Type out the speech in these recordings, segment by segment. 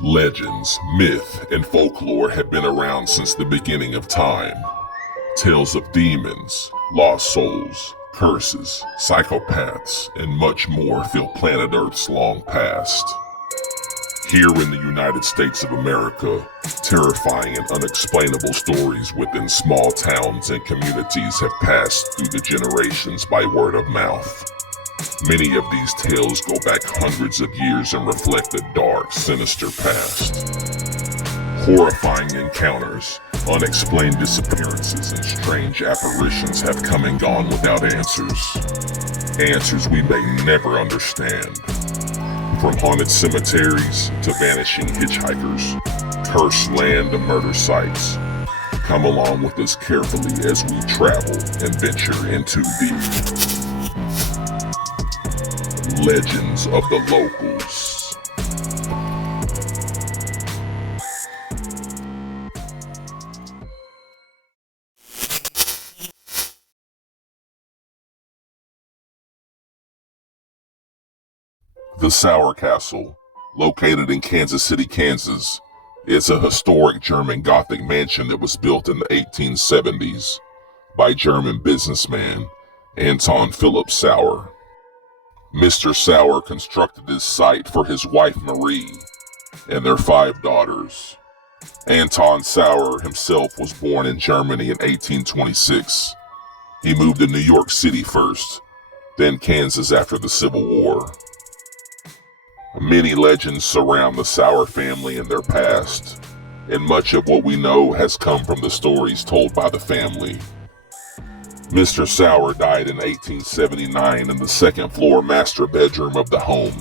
Legends, myth, and folklore have been around since the beginning of time. Tales of demons, lost souls, curses, psychopaths, and much more fill planet Earth's long past. Here in the United States of America, terrifying and unexplainable stories within small towns and communities have passed through the generations by word of mouth. Many of these tales go back hundreds of years and reflect a dark, sinister past. Horrifying encounters, unexplained disappearances, and strange apparitions have come and gone without answers. Answers we may never understand. From haunted cemeteries to vanishing hitchhikers, cursed land to murder sites. Come along with us carefully as we travel and venture into the legends of the locals. The SAUER Castle, located in Kansas City, Kansas, is a historic German Gothic mansion that was built in the 1870s by German businessman Anton Philipp Sauer. Mr. Sauer constructed this site for his wife Marie and their 5 daughters. Anton Sauer himself was born in Germany in 1826. He moved to New York City first, then Kansas after the Civil War. Many legends surround the Sauer family and their past, and much of what we know has come from the stories told by the family. Mr. Sauer died in 1879 in the second-floor master bedroom of the home,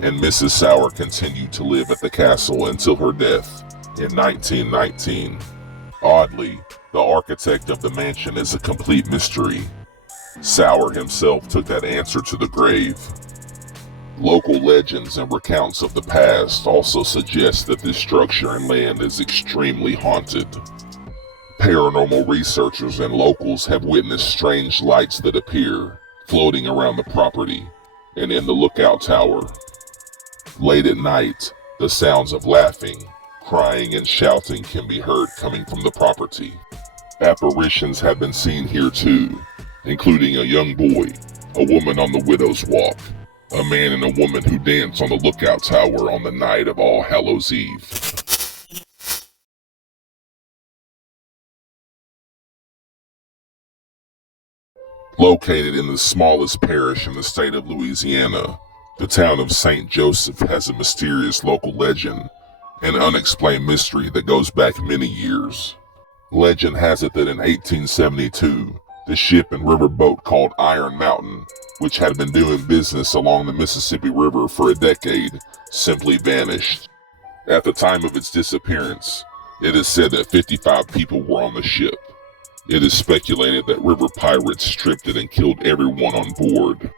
and Mrs. Sauer continued to live at the castle until her death in 1919. Oddly, the architect of the mansion is a complete mystery. Sauer himself took that answer to the grave. Local legends and recounts of the past also suggest that this structure and land is extremely haunted. Paranormal researchers and locals have witnessed strange lights that appear, floating around the property and in the lookout tower. Late at night, the sounds of laughing, crying, and shouting can be heard coming from the property. Apparitions have been seen here too, including a young boy, a woman on the widow's walk, a man and a woman who dance on the lookout tower on the night of All Hallows Eve. Located in the smallest parish in the state of Louisiana, the town of St. Joseph has a mysterious local legend, an unexplained mystery that goes back many years. Legend has it that in 1872, the ship and riverboat called Iron Mountain, which had been doing business along the Mississippi River for a decade, simply vanished. At the time of its disappearance, it is said that 55 people were on the ship. It is speculated that river pirates stripped it and killed everyone on board.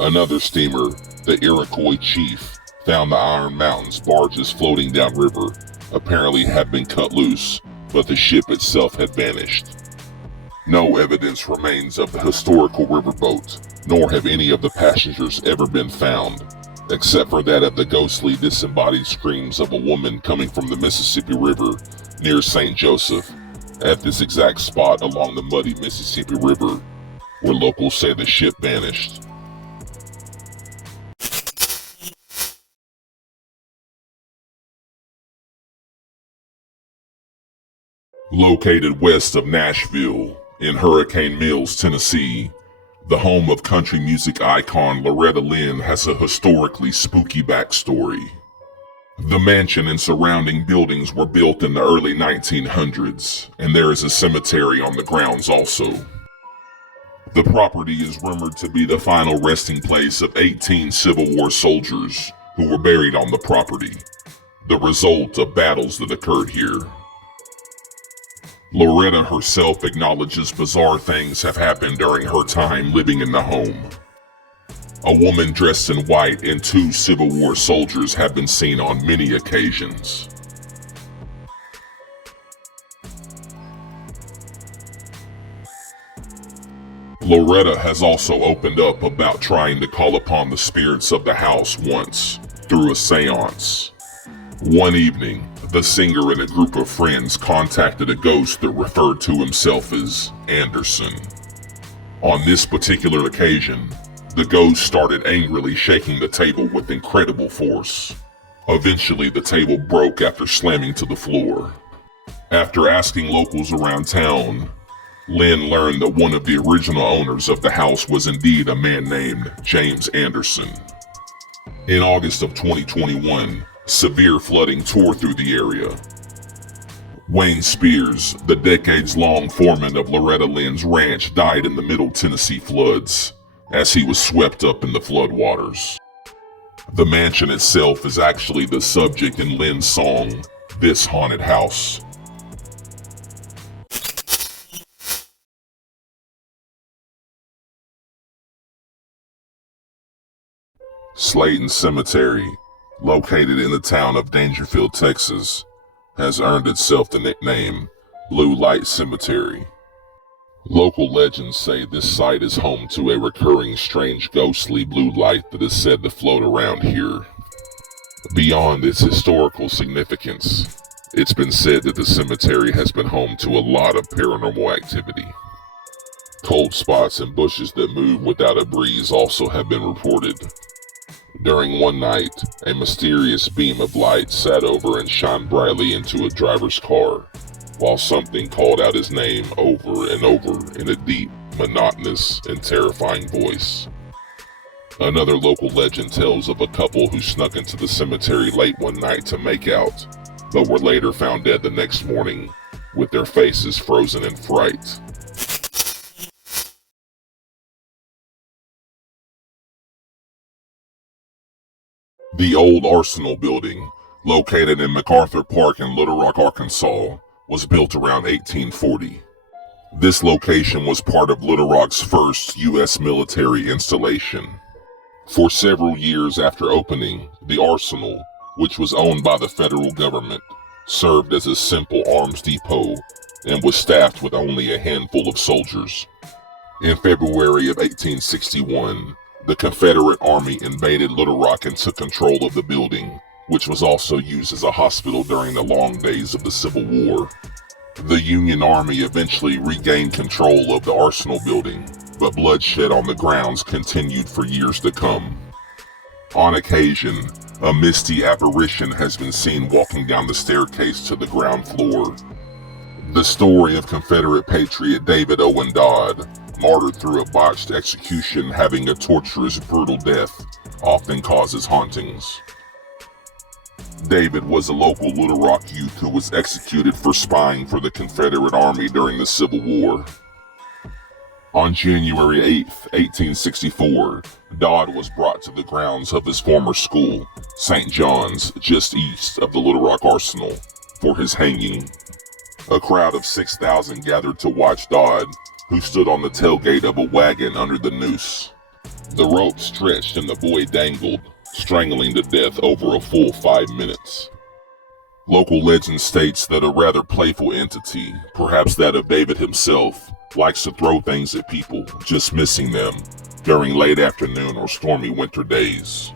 Another steamer, the Iroquois Chief, found the Iron Mountain's barges floating downriver, apparently had been cut loose, but the ship itself had vanished. No evidence remains of the historical riverboat, nor have any of the passengers ever been found, except for that of the ghostly disembodied screams of a woman coming from the Mississippi River near St. Joseph, at this exact spot along the muddy Mississippi River, where locals say the ship vanished. Located west of Nashville, in Hurricane Mills, Tennessee, the home of country music icon Loretta Lynn has a historically spooky backstory. The mansion and surrounding buildings were built in the early 1900s, and there is a cemetery on the grounds also. The property is rumored to be the final resting place of 18 Civil War soldiers who were buried on the property, the result of battles that occurred here. Loretta herself acknowledges bizarre things have happened during her time living in the home. A woman dressed in white and 2 Civil War soldiers have been seen on many occasions. Loretta has also opened up about trying to call upon the spirits of the house once, through a seance. One evening, the singer and a group of friends contacted a ghost that referred to himself as Anderson. On this particular occasion, the ghost started angrily shaking the table with incredible force. Eventually, the table broke after slamming to the floor. After asking locals around town, Lynn learned that one of the original owners of the house was indeed a man named James Anderson. In August of 2021, severe flooding tore through the area. Wayne Spears, the decades-long foreman of Loretta Lynn's ranch, died in the Middle Tennessee floods as he was swept up in the floodwaters. The mansion itself is actually the subject in Lynn's song, This Haunted House. SLATON Cemetery, located in the town of Daingerfield, Texas, has earned itself the nickname Blue Light Cemetery. Local legends say this site is home to a recurring strange ghostly blue light that is said to float around here. Beyond its historical significance, it's been said that the cemetery has been home to a lot of paranormal activity. Cold spots and bushes that move without a breeze also have been reported. During one night, a mysterious beam of light sat over and shone brightly into a driver's car, while something called out his name over and over in a deep, monotonous, and terrifying voice. Another local legend tells of a couple who snuck into the cemetery late one night to make out, but were later found dead the next morning, with their faces frozen in fright. The old Arsenal building, located in MacArthur Park in Little Rock, Arkansas, was built around 1840. This location was part of Little Rock's first U.S. military installation. For several years after opening, the Arsenal, which was owned by the federal government, served as a simple arms depot and was staffed with only a handful of soldiers. In February of 1861, the Confederate Army invaded Little Rock and took control of the building, which was also used as a hospital during the long days of the Civil War. The Union Army eventually regained control of the Arsenal building, but bloodshed on the grounds continued for years to come. On occasion, a misty apparition has been seen walking down the staircase to the ground floor. The story of Confederate patriot David Owen Dodd, martyred through a botched execution having a torturous, brutal death, often causes hauntings. David was a local Little Rock youth who was executed for spying for the Confederate Army during the Civil War. On January 8, 1864, Dodd was brought to the grounds of his former school, St. John's, just east of the Little Rock Arsenal, for his hanging. A crowd of 6,000 gathered to watch Dodd, who stood on the tailgate of a wagon under the noose. The rope stretched and the boy dangled, strangling to death over a full 5 minutes. Local legend states that a rather playful entity, perhaps that of David himself, likes to throw things at people, just missing them, during late afternoon or stormy winter days.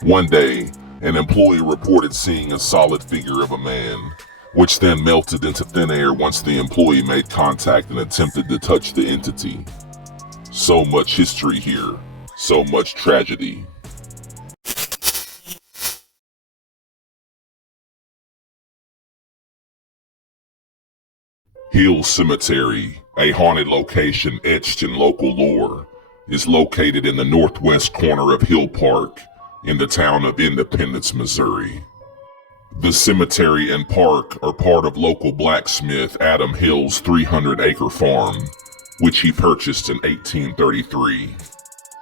One day, an employee reported seeing a solid figure of a man, which then melted into thin air once the employee made contact and attempted to touch the entity. So much history here, so much tragedy. Hill Cemetery, a haunted location etched in local lore, is located in the northwest corner of Hill Park in the town of Independence, Missouri. The cemetery and park are part of local blacksmith Adam Hill's 300-acre farm, which he purchased in 1833.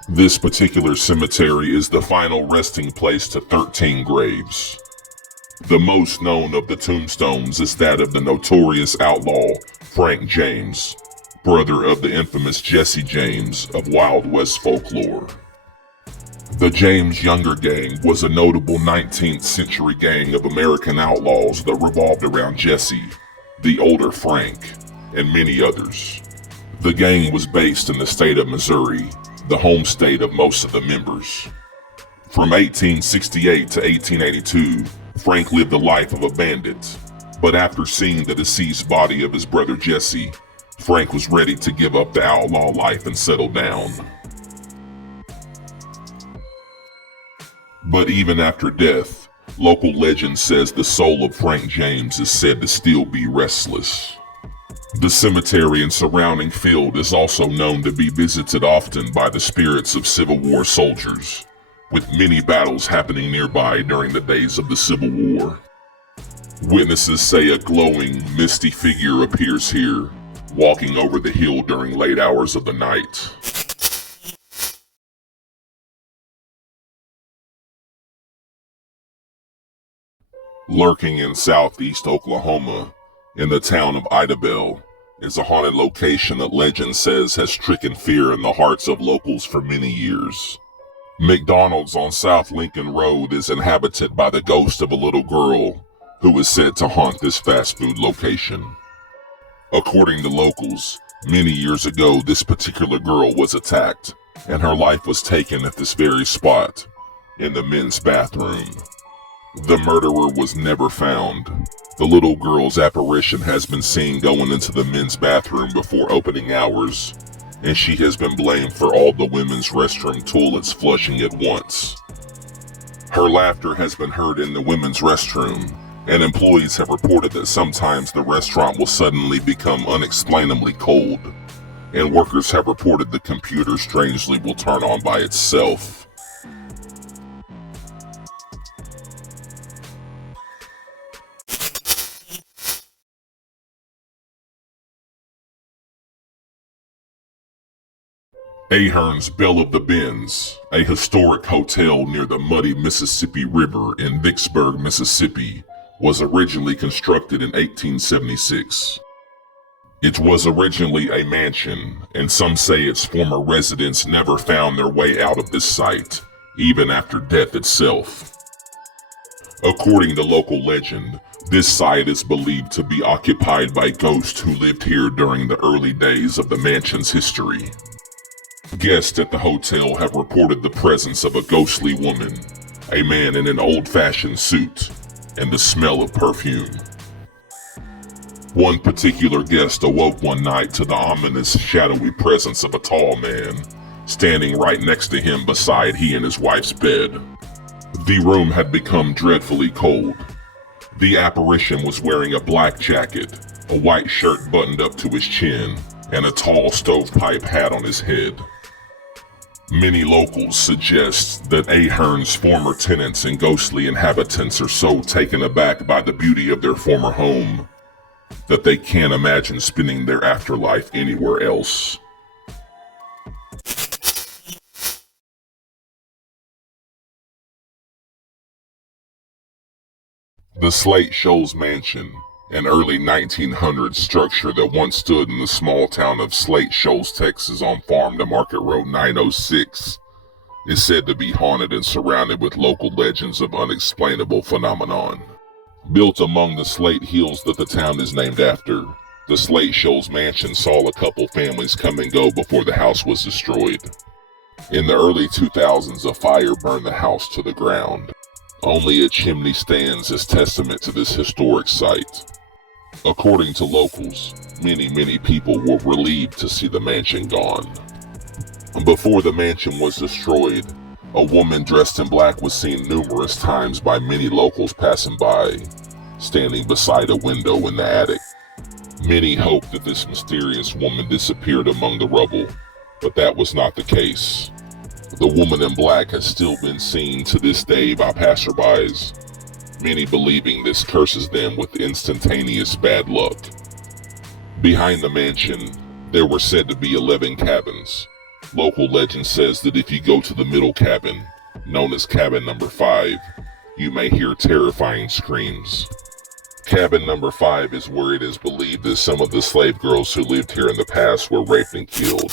This particular cemetery is the final resting place to 13 graves. The most known of the tombstones is that of the notorious outlaw Frank James, brother of the infamous Jesse James of Wild West folklore. The James Younger Gang was a notable 19th century gang of American outlaws that revolved around Jesse, the older Frank, and many others. The gang was based in the state of Missouri, the home state of most of the members. From 1868 to 1882, Frank lived the life of a bandit, but after seeing the deceased body of his brother Jesse, Frank was ready to give up the outlaw life and settle down. But even after death, local legend says the soul of Frank James is said to still be restless. The cemetery and surrounding field is also known to be visited often by the spirits of Civil War soldiers, with many battles happening nearby during the days of the Civil War. Witnesses say a glowing, misty figure appears here, walking over the hill during late hours of the night. Lurking in southeast Oklahoma, in the town of Idabel, is a haunted location that legend says has stricken fear in the hearts of locals for many years. McDonald's on South Lincoln Road is inhabited by the ghost of a little girl who is said to haunt this fast food location. According to locals, many years ago this particular girl was attacked, and her life was taken at this very spot, in the men's bathroom. The murderer was never found. The little girl's apparition has been seen going into the men's bathroom before opening hours, and she has been blamed for all the women's restroom toilets flushing at once. Her laughter has been heard in the women's restroom, and employees have reported that sometimes the restaurant will suddenly become unexplainably cold, and workers have reported the computer strangely will turn on by itself. AHERN'S Belle of the Bends, a historic hotel near the muddy Mississippi River in Vicksburg, Mississippi, was originally constructed in 1876. It was originally a mansion, and some say its former residents never found their way out of this site, even after death itself. According to local legend, this site is believed to be occupied by ghosts who lived here during the early days of the mansion's history. Guests at the hotel have reported the presence of a ghostly woman, a man in an old-fashioned suit, and the smell of perfume. One particular guest awoke one night to the ominous, shadowy presence of a tall man, standing right next to him beside he and his wife's bed. The room had become dreadfully cold. The apparition was wearing a black jacket, a white shirt buttoned up to his chin, and a tall stovepipe hat on his head. Many locals suggest that AHERN'S former tenants and ghostly inhabitants are so taken aback by the beauty of their former home that they can't imagine spending their afterlife anywhere else. The Slate Shoals Mansion, an early 1900s structure that once stood in the small town of Slate, Shoals, Texas on Farm to Market Road 906, is said to be haunted and surrounded with local legends of unexplainable phenomenon. Built among the Slate Hills that the town is named after, the Slate Shoals Mansion saw a couple families come and go before the house was destroyed. In the early 2000s, a fire burned the house to the ground. Only a chimney stands as testament to this historic site. According to locals, many people were relieved to see the mansion gone. Before the mansion was destroyed, a woman dressed in black was seen numerous times by many locals passing by, standing beside a window in the attic. Many hoped that this mysterious woman disappeared among the rubble, but that was not the case. The woman in black has still been seen to this day by passerbys, many believing this curses them with instantaneous bad luck. Behind the mansion, there were said to be 11 cabins. Local legend says that if you go to the middle cabin, known as cabin number 5, you may hear terrifying screams. Cabin number 5 is where it is believed that some of the slave girls who lived here in the past were raped and killed.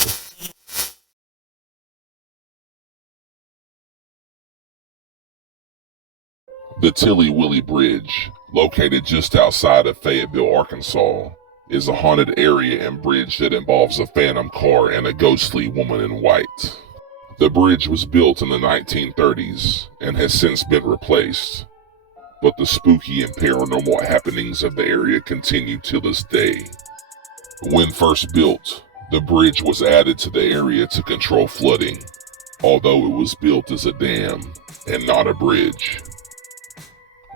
The Willy Bridge, located just outside of Fayetteville, Arkansas, is a haunted area and bridge that involves a phantom car and a ghostly woman in white. The bridge was built in the 1930s and has since been replaced, but the spooky and paranormal happenings of the area continue to this day. When first built, the bridge was added to the area to control flooding, although it was built as a dam and not a bridge.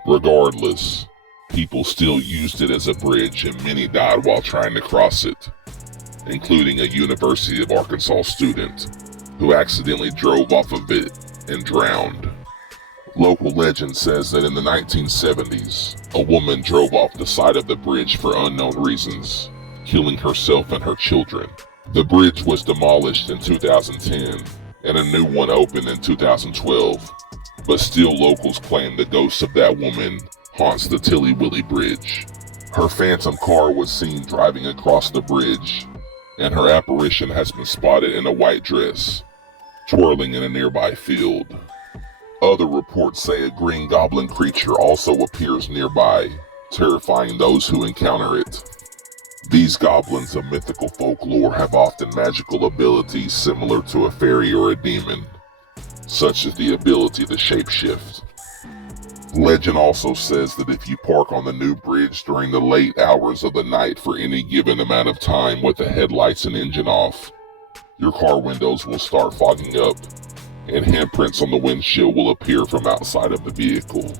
Regardless, people still used it as a bridge and many died while trying to cross it, including a University of Arkansas student who accidentally drove off of it and drowned. Local legend says that in the 1970s, a woman drove off the side of the bridge for unknown reasons, killing herself and her children. The bridge was demolished in 2010 and a new one opened in 2012, but still locals claim the ghost of that woman haunts the Tilly Willy Bridge. Her phantom car was seen driving across the bridge, and her apparition has been spotted in a white dress, twirling in a nearby field. Other reports say a green goblin creature also appears nearby, terrifying those who encounter it. These goblins of mythical folklore have often magical abilities similar to a fairy or a demon, such as the ability to shapeshift. Legend also says that if you park on the new bridge during the late hours of the night for any given amount of time with the headlights and engine off, your car windows will start fogging up, and handprints on the windshield will appear from outside of the vehicle.